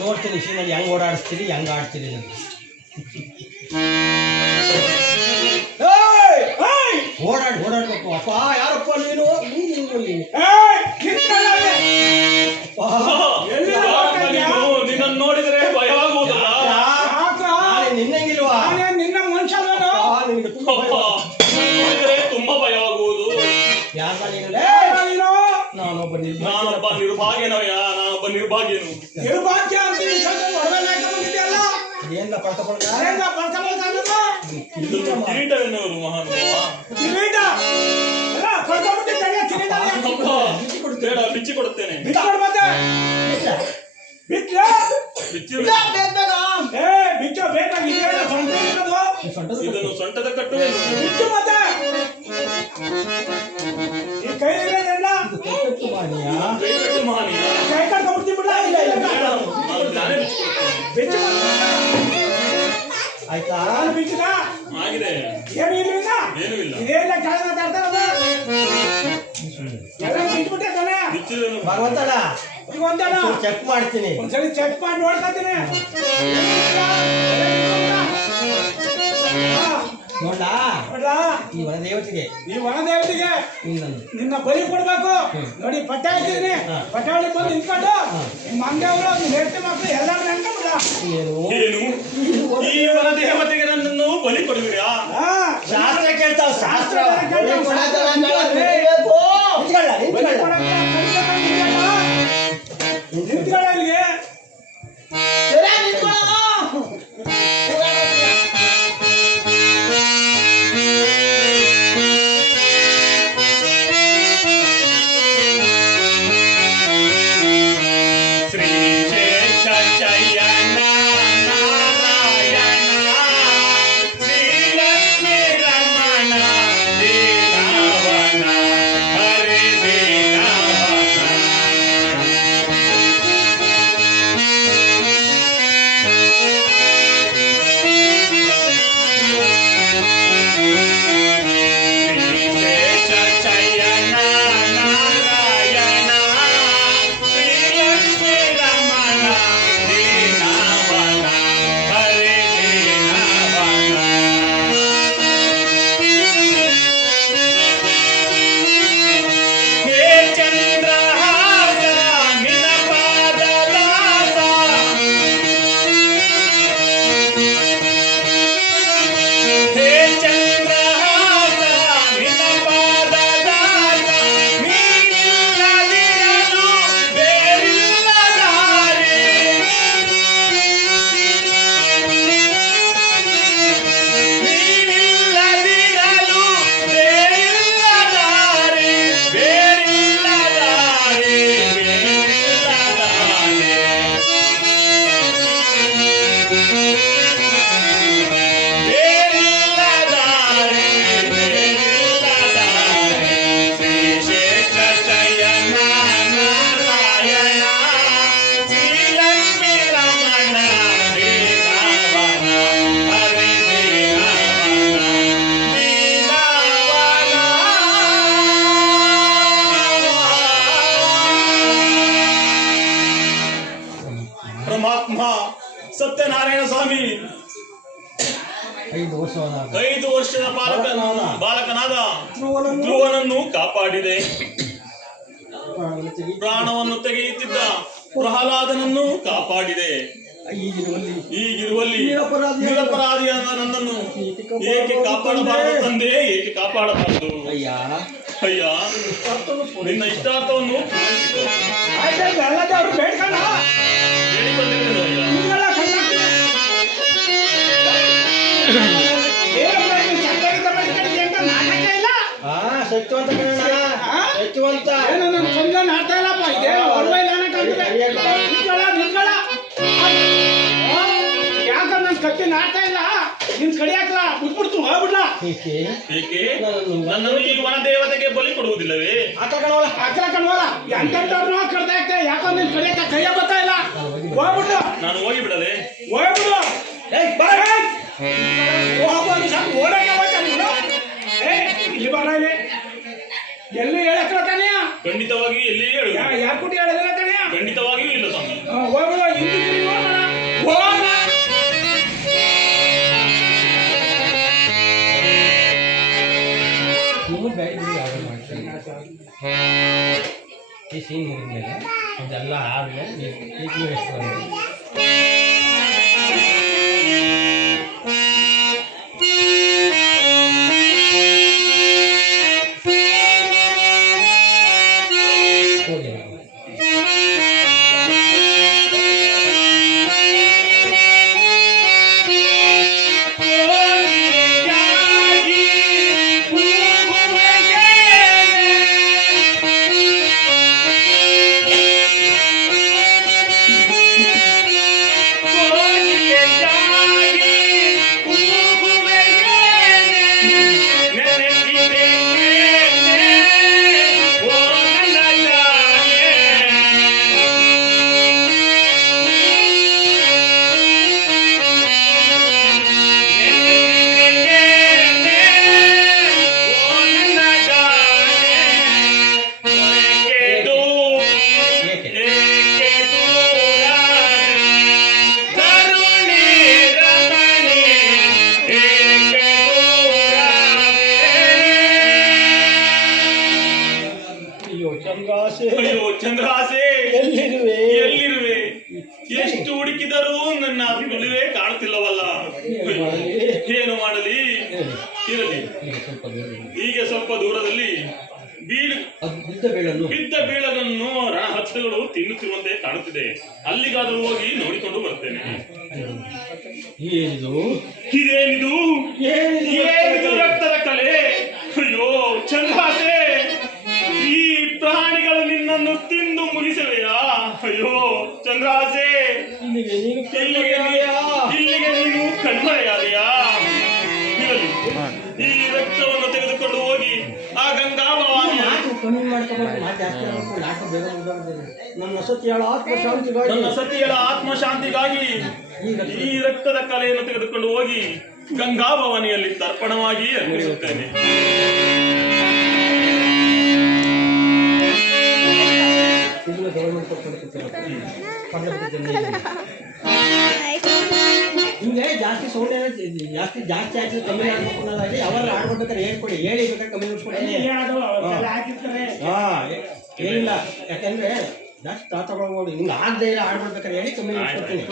ನೋಡ್ತೀನಿ ಶೀನಲ್ಲಿ ಹೆಂಗ್ ಓಡಾಡಿಸ್ತೀರಿ ಹೆಂಗ್ ಆಡ್ತೀರಿ ನನಗೆ ಓಡಾಡ್ಬೇಕು ಅಪ್ಪ ಯಾರಪ್ಪ ನೀನು ನಿನ್ನ ನೋಡಿದ್ರೆ ಭಯವಾಗುವುದಲ್ಲ ನಿನ್ನಂಗಿಲ್ವಾ ನಿನ್ನ ಮನುಷ್ಯ ನಿನಗೆ ನೋಡಿದ್ರೆ ತುಂಬಾ ಭಯವಾಗುವುದು ಯಾರ ನಾನೊಬ್ಬ ನಿರ್ಭಾಗ್ಯನವಯ್ಯ ನಾನೊಬ್ಬ ನಿರ್ಭಾಗ್ಯನು ನಿರ್ಭಾಗ್ಯ ಅಂತ ಏನ ಪಡ್ಕೊಂಡ ಕಿರೀಟವೆನ್ನುವರು ಮಹಾನುಭಾವ ಬೇಡ ಬಿಚ್ಚಿ ಕೊಡುತ್ತೇನೆ ಇದನ್ನು ಸೊಂಟದ ಕಟ್ಟುವೆನು ಕೈ ಕಟ್ಟು ಮಹಾನೀಯ ಆಯ್ತಾ ಆಗಿದೆ ಏನು ಇಲ್ಲ ಏನೂ ಇಲ್ಲ ಇದೇಲ್ಲ ಕಾಲ ಮಾತಾಡ್ತಾರಲ್ಲ ಎಲ್ಲ ಬಿಟ್ಬಿಟ್ಟೆ ತಾನೆ ಬಿಚ್ಚಿದನು ಭಗವಂತನ ಭಗವಂತನ ಚೆಕ್ ಮಾಡ್ತೀನಿ ಒಂದ್ಸಲಿ ಚೆಕ್ ಮಾಡಿ ನೋಡ್ತಾತೀನಿ ನೋಡ್ಲಾ ನೋಡ್ಲಾ ಈ ವನದೇವತೆಗೆ ನಿನ್ನ ಬಲಿ ಕೊಡ್ಬೇಕು ನೋಡಿ ಪಟ್ಟೆ ಹಾಕಿದೀನಿ ಪಟ್ಟೆ ಹೊಡಿ ಬಂದು ನಿಂತ್ಕೊಂಡು ನಿಮ್ಮ ಅಂಗಡಿಯವರು ಹೆಂಡತಿ ಮಕ್ಕಳು ಎಲ್ಲರೂ ನೆನ್ಕೊಂಡ್ಬಿಡ ಏನು ಈ ವನ ದೇವತೆಗೆ ನನ್ನನ್ನು ಬಲಿ ಕೊಡುವಿರಾ ಶಾಸ್ತ್ರ ಕೇಳ್ತಾವ ಶಾಸ್ತ್ರ ನಿಂತ್ಕೊಳ್ಳ ಇಲ್ಲಿಗೆ ಸ್ವಾಮಿ 5 ವರ್ಷವಾದ 5 ವರ್ಷದ ಬಾಲಕನಾದ ಧ್ರುವನನ್ನು ಕಾಪಾಡಿದೆ. ಪ್ರಾಣವನ್ನು ತೆಗೆಯುತ್ತಿದ್ದ ಪ್ರಹ್ಲಾದನನ್ನು ಕಾಪಾಡಿದೆ. ಈಗಿರುವಲ್ಲಿ ನಿರಪರಾಧಿಯಾದ ನನ್ನನ್ನು ಏಕೆ ಕಾಪಾಡಬಾರದು ತಂದೆ? ಏಕೆ ಕಾಪಾಡಬಾರದು? ಅಯ್ಯ, ನಿನ್ನ ಇಷ್ಟಾರ್ಥವನ್ನು ಸತ್ಯವಂತ ಸತ್ಯವಂತ ಆಡ್ತಾ ಇಲ್ಲಪ್ಪ ಇದೇ ಯಾಕಂದ್ರೆ ನನ್ ಕಟ್ಟಿ ನಾಡ್ತಾ ಇಲ್ಲ. ನಿನ್ ಕಡಿಯಾಕಲ್ಲ ಬಿಟ್ಬಿಡ್ತು ಹೋಗ್ಬಿಡ್ಲಾ. ಏಕೆ ನನ್ನನ್ನು ಈ ವನ ದೇವತೆಗೆ ಬಲಿ ಕೊಡುವುದಿಲ್ಲವೇ? ಅಕ್ಕಲ ಕಣ್ವಲ್ಲ ಎಂತೆಂತವ್ರನ್ನೋ ಕಡ್ದ ಆಗ್ತೇ. ಯಾಕಂದ್ರೆ ನಿನ್ ಕಡಿಯಾಕ ಕೈಯ ಬರ್ತಾ ಇಲ್ಲ. ಹೋಗ್ಬಿಟ್ಟು ನಾನು ಹೋಗಿ ಬಿಡಲೆ ಹೋಗ್ಬಿಡು. ಹೋಗ್ಬೋದು ಸಾಕು ಓಡಾಗೆ ಹೋಗ್ತಾ ನೀನು. ಇಲ್ಲಿ ಬರ ಇಲ್ಲಿ ಎಲ್ಲಿ ಹೇಳಕ್ಕಲ್ಲ ತಾನೇ? ಖಂಡಿತವಾಗಿ ಎಲ್ಲಿ ಹೇಳು. ಯಾರು ಕೂಟಿ ಹೇಳಿದ್ರೆ ತಾನೇ? ಖಂಡಿತವಾಗಿಯೂ ಇಲ್ಲ ಸ್ವಾಮಿ. ಹೋಗ್ಬಿಡು. ಹಿಂದಿ ಹೋಗೋಣ ಹೋಗೋಣ. ಈ ಸೀನ್ ಮುಗಿದ್ಮೇಲೆ ಇದೆಲ್ಲ ಆದ್ಮೇಲೆ ಚಂದ್ರಾಸೆ ಎಲ್ಲಿರುವೆ? ಎಷ್ಟು ಹುಡುಕಿದರೂ ನನ್ನ ನಿಲುವೆ ಕಾಣುತ್ತಿಲ್ಲವಲ್ಲ. ಏನು ಮಾಡಲಿ? ಇರಲಿ, ಹೀಗೆ ಸ್ವಲ್ಪ ದೂರದಲ್ಲಿ ಬಿದ್ದ ಬೀಳಗನ್ನು ರಣಹತ್ತುಗಳು ತಿನ್ನುತ್ತಿರುವಂತೆ ಕಾಣುತ್ತಿದೆ. ಅಲ್ಲಿಗಾದರೂ ಹೋಗಿ ನೋಡಿಕೊಂಡು ಬರ್ತೇನೆ. ಇದೇನಿದು? ರಕ್ತದ ಕಲೆ. ಅಯ್ಯೋ ಚಂದ್ರಾಸೆ, ಈ ಪ್ರಾಣಿಗಳು ನಿನ್ನನ್ನು ತಿಂದು ಮುಗಿಸವೆಯಾ? ಅಯ್ಯೋ ಚಂದ್ರಾಸೆ, ಇಲ್ಲಿಗೆ ನೀನು ಕಣ್ಮರೆಯಾದೆಯಾ? ಇರಲಿ, ಈ ರಕ್ತವನ್ನು ತೆಗೆದುಕೊಂಡು ಹೋಗಿ ಆ ಗಂಗಾ ಭವಾನಿ ನನ್ನ ಸತಿಯಳ ಆತ್ಮಶಾಂತಿಗಾಗಿ ಈ ರಕ್ತದ ಕಲೆಯನ್ನು ತೆಗೆದುಕೊಂಡು ಹೋಗಿ ಗಂಗಾ ಭವಾನಿಯಲ್ಲಿ ತರ್ಪಣವಾಗಿ ಅರ್ಪಿಸುತ್ತೇನೆ. ಹಿಂಗೆ ಜಾಸ್ತಿ ಸೌಂಡ್ ಜಾಸ್ತಿ ಆಗಿ ಕಮ್ಮಿ ಆಗ್ಬೇಕು ಅನ್ನೋದಾಗಿ ಅವರ ಆಡ್ಬೇಕಾದ್ರೆ ಹೇಳ್ಕೊಡಿ, ಹೇಳಿ ಬೇಕಾದ್ರೆ ಕಮ್ಮಿ ನೋಡ್ಕೊಡಿ. ಏನಿಲ್ಲ, ಯಾಕಂದ್ರೆ ಜಾಸ್ತಿ ತಗೊಳ್ಬೋದು. ಹಿಂಗೆ ಆಗದೆ ಇಲ್ಲ ಆಡ್ಬೇಕಾದ್ರೆ ಹೇಳಿ ಕಮ್ಮಿ ನೋಡ್ಕೊಡ್ತೀನಿ.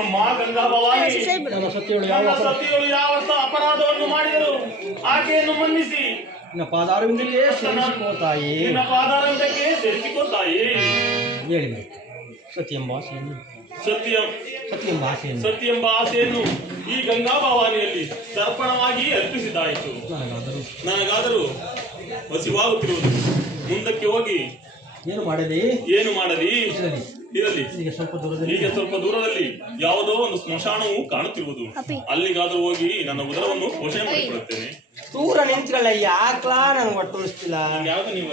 ಅಮ್ಮ ಗಂಗಾ ಭವಾನಿ ನನ್ನ ಸತ್ಯಗಳು ಯಾವ ನನ್ನ ಸತಿಯಳು ಯಾವ ಅಪರಾಧವನ್ನು ಮಾಡಿದರು ಆಕೆಯನ್ನು ಮನ್ನಿಸಿ ನಿನ್ನ ಪಾದಾರವಿಂದಕ್ಕೆ ಸೇರಿಸಿಕೋ ತಾಯಿ. ನಿನ್ನ ಪಾದಾರವಿಂದಕ್ಕೆ ಸೇರಿಸಿಕೋ ತಾಯಿ. ಹೇಳಿ ಮಾಹಿತಿ. ಸತಿ ಎಂಬ ಆಸೆಯನ್ನು ಸತ್ಯ ಸತಿ ಎಂಬ ಆಸೆಯನ್ನು ಸತ್ಯ ಎಂಬ ಆಸೆಯನ್ನು ಈ ಗಂಗಾ ಭವಾನಿಯಲ್ಲಿ ತರ್ಪಣವಾಗಿ ಅರ್ಪಿಸಿದಾಯಿತು. ನನಗಾದರೂ ಹಸಿವಾಗುತ್ತಿರುವುದು. ಮುಂದಕ್ಕೆ ಹೋಗಿ ಏನು ಮಾಡಲಿ ಇರಲಿ ಈಗ ಸ್ವಲ್ಪ ದೂರದಲ್ಲಿ ಹೀಗೆ ಸ್ವಲ್ಪ ದೂರದಲ್ಲಿ ಯಾವುದೋ ಒಂದು ಸ್ಮಶಾನವು ಕಾಣುತ್ತಿರುವುದು. ಅಲ್ಲಿಗಾದರೂ ಹೋಗಿ ನನ್ನ ಉದರವನ್ನು ಪೋಷಣೆ ಮಾಡಿಕೊಳ್ಳುತ್ತೇನೆ. ದೂರ ನಿಂತಿರಲ್ಲ ಯಾಕ್ಲಾ ನನಗೆ ಒಟ್ಟು ಉಳಿಸ್ತಿಲ್ಲ. ಯಾವುದು ನೀವು